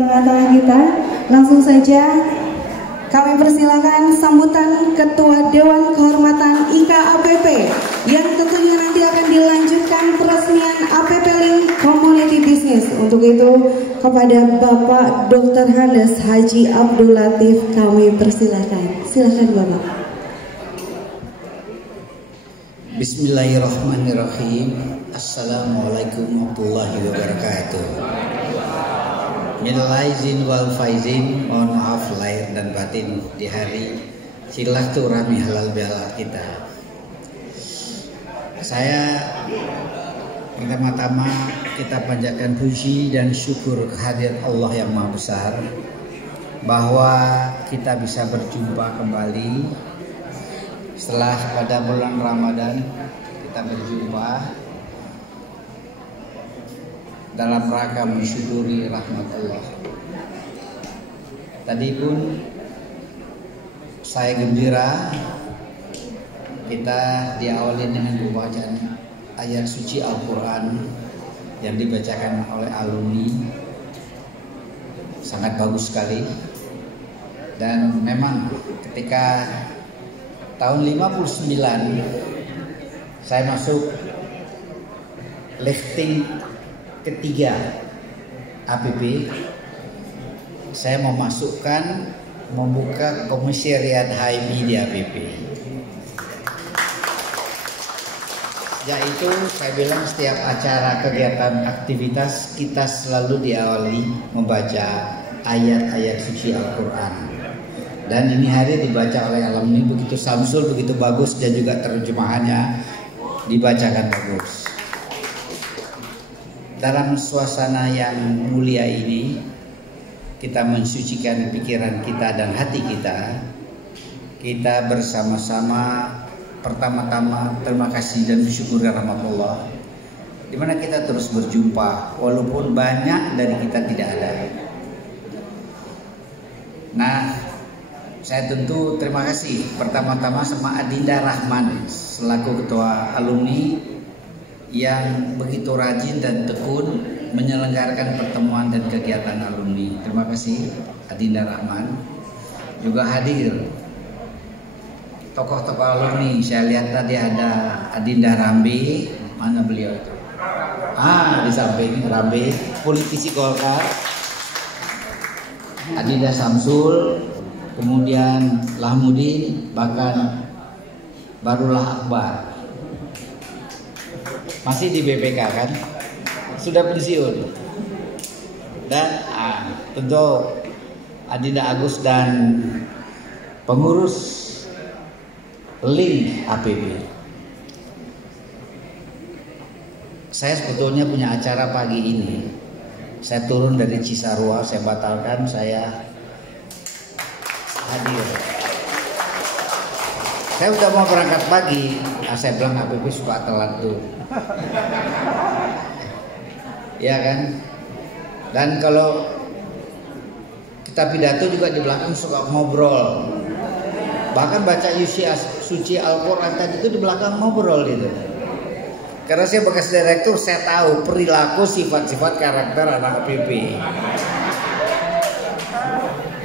Tengah-tengah kita, langsung saja kami persilakan sambutan Ketua Dewan Kehormatan IKAPP yang tentunya nanti akan dilanjutkan peresmian APP Link Community Business. Untuk itu kepada Bapak Dr. Handes Haji Abdul Latif kami persilakan. Silakan Bapak. Bismillahirrahmanirrahim. Assalamualaikum warahmatullahi wabarakatuh. Minal aizin wal faizin, mohon maaf lahir dan batin di hari silaturahmi halal bihalal kita. Saya pertama-tama kita panjatkan puji dan syukur kehadirat Allah yang Maha Besar bahwa kita bisa berjumpa kembali setelah pada bulan Ramadan kita berjumpa dalam rangka mensyukuri rahmat Allah. Tadi pun saya gembira kita diawali dengan pembacaan ayat suci Al-Quran yang dibacakan oleh alumni. Sangat bagus sekali. Dan memang ketika tahun 59 saya masuk lifting ketiga APP, saya memasukkan membuka komisariat HMI di APP. Sejak itu saya bilang setiap acara kegiatan aktivitas kita selalu diawali membaca ayat-ayat suci Al-Quran. Dan ini hari dibaca oleh alumni begitu samsul, begitu bagus, dan juga terjemahannya dibacakan bagus. Dalam suasana yang mulia ini kita mensucikan pikiran kita dan hati kita. Kita bersama-sama pertama-tama terima kasih dan bersyukur rahmat Allah, di mana kita terus berjumpa walaupun banyak dari kita tidak ada. Nah, saya tentu terima kasih pertama-tama sama Adinda Rahman selaku ketua alumni yang begitu rajin dan tekun menyelenggarakan pertemuan dan kegiatan alumni. Terima kasih Adinda Rahman. Juga hadir tokoh-tokoh alumni. Saya lihat tadi ada Adinda Rambe. Mana beliau itu? Di samping Rambe, politisi Golkar. Adinda Samsul, kemudian Lahmudin, bahkan Barullah Akbar. Masih di BPK kan, sudah pensiun. Dan tentu Adinda Agus dan pengurus Link APP. Saya sebetulnya punya acara pagi ini. Saya turun dari Cisarua, saya batalkan, saya hadir. Saya udah mau berangkat pagi, saya bilang APP suka telat tuh. Ya kan? Dan kalau kita pidato juga di belakang suka ngobrol. Bahkan baca suci Al-Quran tadi itu di belakang ngobrol gitu. Karena saya bekas direktur, saya tahu perilaku, sifat-sifat karakter anak APP.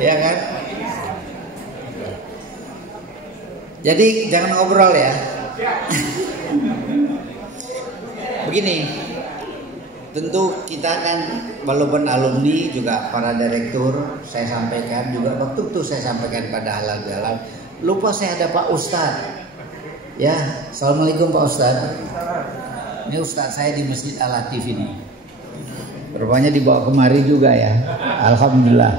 Ya kan? Jadi jangan ngobrol ya. Begini, tentu kita kan walaupun alumni juga para direktur, saya sampaikan juga waktu itu saya sampaikan pada halal bihalal. Lupa saya ada Pak Ustadz. Ya, assalamualaikum Pak Ustadz. Ini Ustadz saya di Masjid Al-Latif ini. Rupanya dibawa kemari juga ya. Alhamdulillah.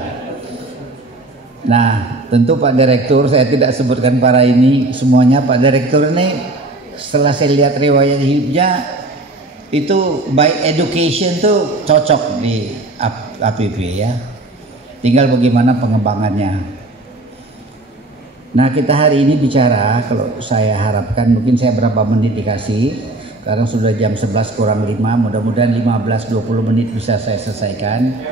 Nah, tentu Pak Direktur, saya tidak sebutkan para ini semuanya. Pak Direktur ini setelah saya lihat riwayat hidupnya itu by education tuh cocok di APP ya. Tinggal bagaimana pengembangannya. Nah, kita hari ini bicara, kalau saya harapkan mungkin saya berapa menit dikasih. Sekarang sudah jam 11 kurang 5, mudah-mudahan 15-20 menit bisa saya selesaikan.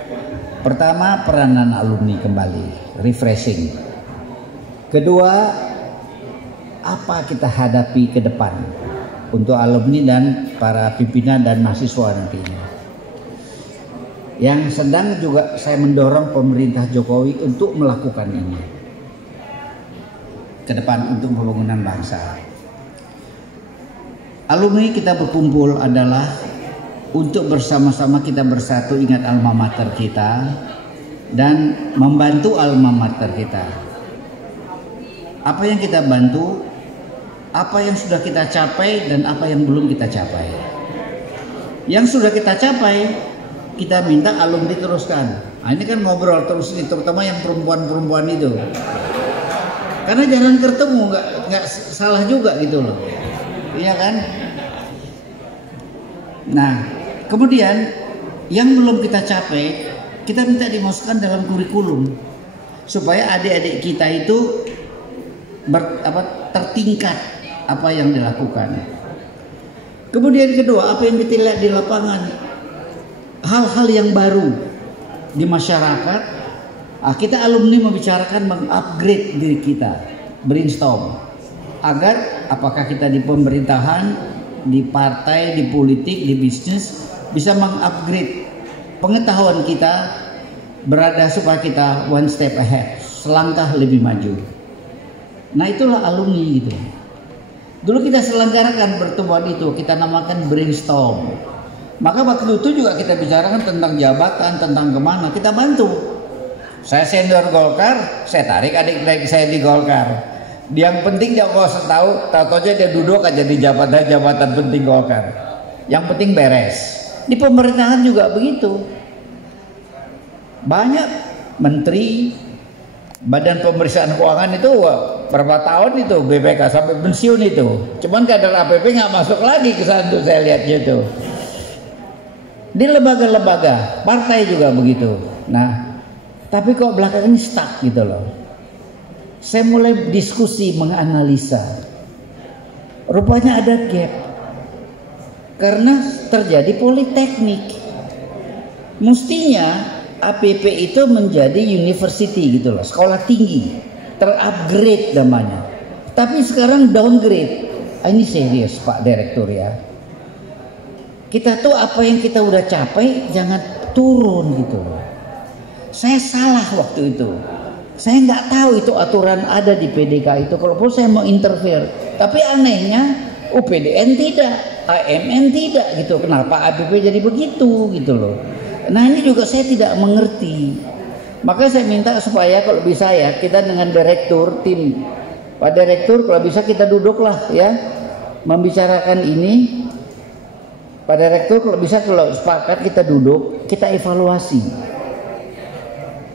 Pertama, peranan alumni kembali, refreshing. Kedua, apa kita hadapi ke depan untuk alumni dan para pimpinan dan mahasiswa nantinya. yang sedang juga saya mendorong pemerintah Jokowi untuk melakukan ini ke depan untuk pembangunan bangsa. Alumni kita berkumpul adalah untuk bersama-sama kita bersatu ingat alma mater kita dan membantu alma mater kita. Apa yang kita bantu, apa yang sudah kita capai dan apa yang belum kita capai. Yang sudah kita capai, kita minta alumni teruskan. Nah, ini kan ngobrol terus ini, terutama yang perempuan-perempuan itu. Karena jarang ketemu, nggak salah juga gitu loh. Iya kan? Nah, kemudian yang belum kita capai, kita minta dimasukkan dalam kurikulum supaya adik-adik kita itu tertingkat apa yang dilakukan. Kemudian kedua, apa yang kita lihat di lapangan, hal-hal yang baru di masyarakat. Kita alumni membicarakan mengupgrade diri kita, brainstorm agar apakah kita di pemerintahan, di partai, di politik, di bisnis bisa mengupgrade pengetahuan kita, berada supaya kita one step ahead, selangkah lebih maju. Nah, itulah alumni gitu. Dulu kita selenggarakan pertemuan itu, kita namakan brainstorm. Maka waktu itu juga kita bicarakan tentang jabatan, tentang kemana, kita bantu. Saya senior Golkar, saya tarik adik-adik saya di Golkar. Yang penting dia nggak usah tahu aja dia duduk aja di jabatan penting Golkar. Yang penting beres. Di pemerintahan juga begitu. Banyak menteri, Badan Pemeriksaan Keuangan itu berapa tahun itu BPK sampai pensiun itu. Cuman kader APP nggak masuk lagi ke sana tuh, saya lihat gitu. Di lembaga-lembaga, partai juga begitu. Nah, tapi kok belakangan ini stuck gitu loh. Saya mulai diskusi, menganalisa. Rupanya ada gap. Karena terjadi politeknik. Mestinya APP itu menjadi university gitu loh, sekolah tinggi, terupgrade namanya. Tapi sekarang downgrade. Ini serius Pak Direktur ya. Kita tuh apa yang kita udah capai jangan turun gitu loh. Saya salah waktu itu. Saya nggak tahu itu aturan ada di PDK itu. Kalaupun saya mau interfere, tapi anehnya UPDN tidak, AMN tidak gitu. Kenapa APP jadi begitu gitu loh? Nah, ini juga saya tidak mengerti. Maka saya minta supaya kalau bisa ya kita dengan direktur tim, Pak Direktur kalau bisa kita duduklah ya membicarakan ini. Pak Direktur kalau bisa kalau sepakat kita duduk, kita evaluasi.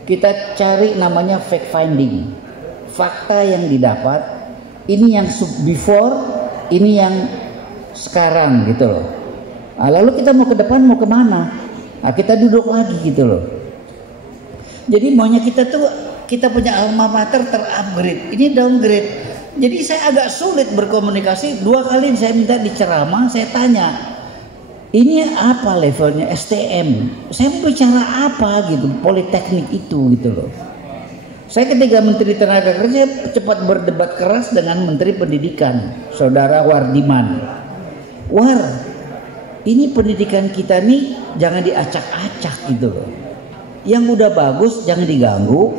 Kita cari namanya fact finding, fakta yang didapat, ini yang before, ini yang sekarang gitu loh. Nah, lalu kita mau ke depan mau kemana? Nah, kita duduk lagi gitu loh. Jadi maunya kita tuh kita punya alma mater terupgrade, ini downgrade. Jadi saya agak sulit berkomunikasi. 2 kali saya minta diceramah, saya tanya. Ini apa levelnya STM? Saya mau bicara apa gitu, politeknik itu gitu loh. Saya ketika Menteri Tenaga Kerja cepat berdebat keras dengan Menteri Pendidikan, Saudara Wardiman. Ini pendidikan kita nih jangan diacak-acak gitu loh. Yang udah bagus jangan diganggu,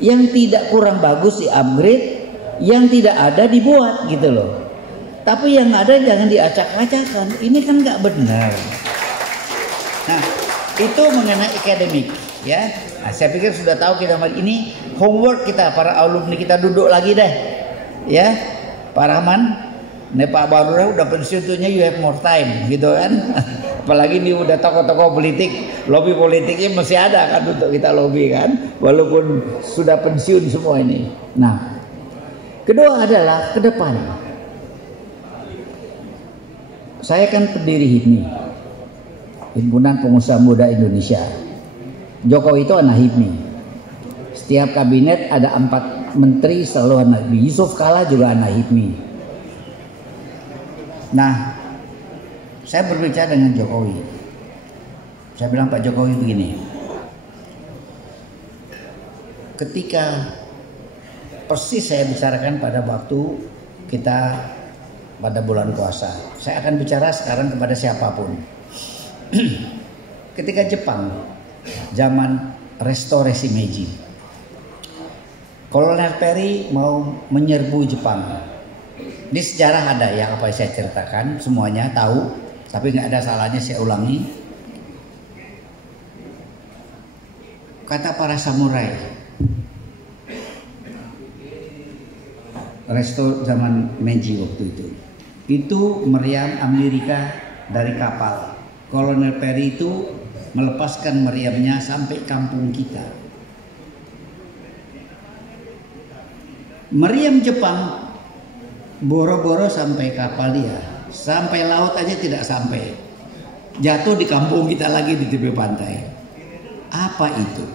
yang tidak kurang bagus di-upgrade, yang tidak ada dibuat gitu loh. Tapi yang ada jangan diacak-acakkan. Ini kan nggak benar. Nah, itu mengenai akademik, ya. Nah, saya pikir sudah tahu kita ini homework kita para alumni kita duduk lagi deh, ya. Pak Rahman, nih Pak Barura udah pensiun tuhnya you have more time, gitu kan. Apalagi ini udah tokoh-tokoh politik, lobby politiknya masih ada kan untuk kita lobby kan, walaupun sudah pensiun semua ini. Nah, kedua adalah ke depan. Saya kan pendiri HIPMI, Himpunan Pengusaha Muda Indonesia. Jokowi itu anak HIPMI. Setiap kabinet ada 4 menteri selalu anak HIPMI. Yusuf Kala juga anak HIPMI. Nah, saya berbicara dengan Jokowi. Saya bilang Pak Jokowi begini. Ketika persis saya bicarakan pada waktu kita pada bulan puasa. Saya akan bicara sekarang kepada siapapun. Ketika Jepang zaman restorasi Meiji. Kolonel Perry mau menyerbu Jepang. Di sejarah ada yang apa yang saya ceritakan, semuanya tahu, tapi nggak ada salahnya saya ulangi. Kata para samurai, resto zaman Meiji waktu itu meriam Amerika dari kapal. Kolonel Perry itu melepaskan meriamnya sampai kampung kita. Meriam Jepang boro-boro sampai kapal dia, sampai laut aja tidak sampai, jatuh di kampung kita lagi di tepi pantai. Apa itu?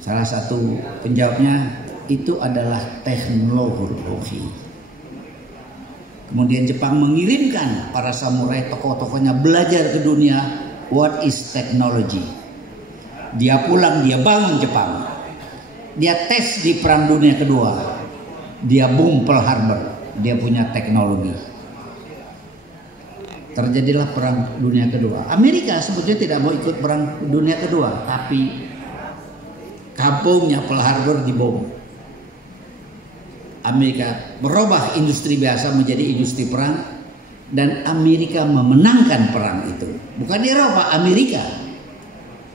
Salah satu penjawabnya, itu adalah teknologi. Kemudian Jepang mengirimkan para samurai, tokoh-tokohnya belajar ke dunia what is technology. Dia pulang, dia bangun Jepang. Dia tes di Perang Dunia Kedua. Dia boom Pearl Harbor. Dia punya teknologi. Terjadilah Perang Dunia Kedua. Amerika sebetulnya tidak mau ikut Perang Dunia Kedua, tapi kampungnya Pearl Harbor dibom. Amerika merubah industri biasa menjadi industri perang, dan Amerika memenangkan perang itu. Bukan Eropa, Amerika.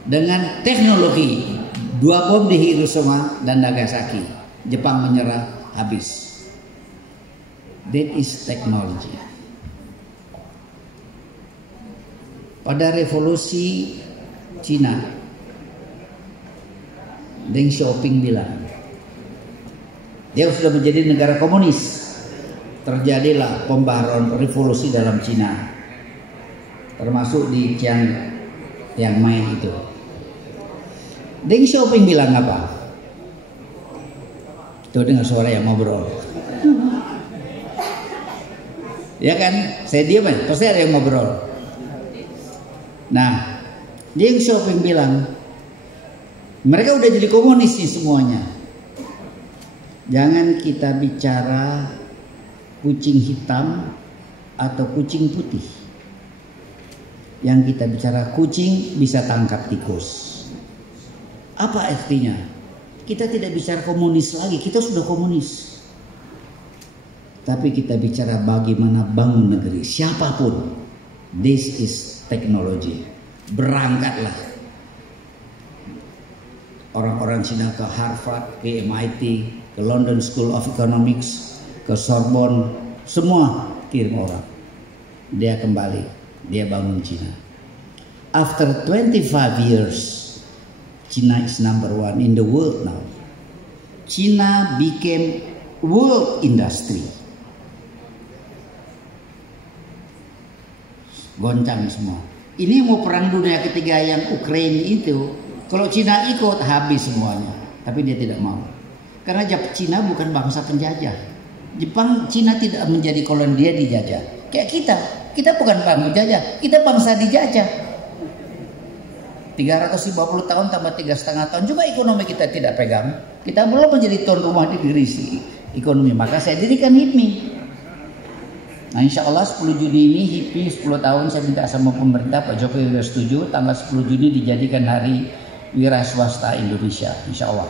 Dengan teknologi 2 bom di Hiroshima dan Nagasaki. Jepang menyerah, habis. That is technology. Pada revolusi Cina, Deng Xiaoping bilang, dia sudah menjadi negara komunis. Terjadilah pembaharuan revolusi dalam Cina, termasuk di Chiangmai itu. Deng Xiaoping bilang apa? Tuh dengar suara yang ngobrol. Ya kan? Saya diam aja, pasti ada yang ngobrol. Nah, Deng Xiaoping bilang, mereka udah jadi komunis nih semuanya. Jangan kita bicara kucing hitam atau kucing putih. Yang kita bicara kucing bisa tangkap tikus. Apa artinya? Kita tidak bicara komunis lagi, kita sudah komunis. Tapi kita bicara bagaimana bangun negeri, siapapun. This is technology. Berangkatlah orang-orang Cina ke Harvard, ke MIT, ke London School of Economics, ke Sorbonne, semua kirim orang. Dia kembali, dia bangun Cina. After 25 years, China is number 1 in the world now. China became world industry. Goncang semua. Ini mau perang dunia ketiga yang Ukraina itu, kalau Cina ikut habis semuanya. Tapi dia tidak mau. Karena Cina bukan bangsa penjajah. Cina tidak menjadi koloni, dia dijajah. Kayak kita bukan bangsa penjajah, kita bangsa dijajah. 350 tahun tambah 3,5 tahun juga ekonomi kita tidak pegang. Kita belum menjadi tuan rumah di diri ekonomi. Maka saya dirikan HIPMI. Nah, insya Allah 10 Juni ini HIPMI 10 tahun saya minta sama pemerintah, Pak Jokowi sudah setuju, tanggal 10 Juni dijadikan hari wira swasta Indonesia, insya Allah.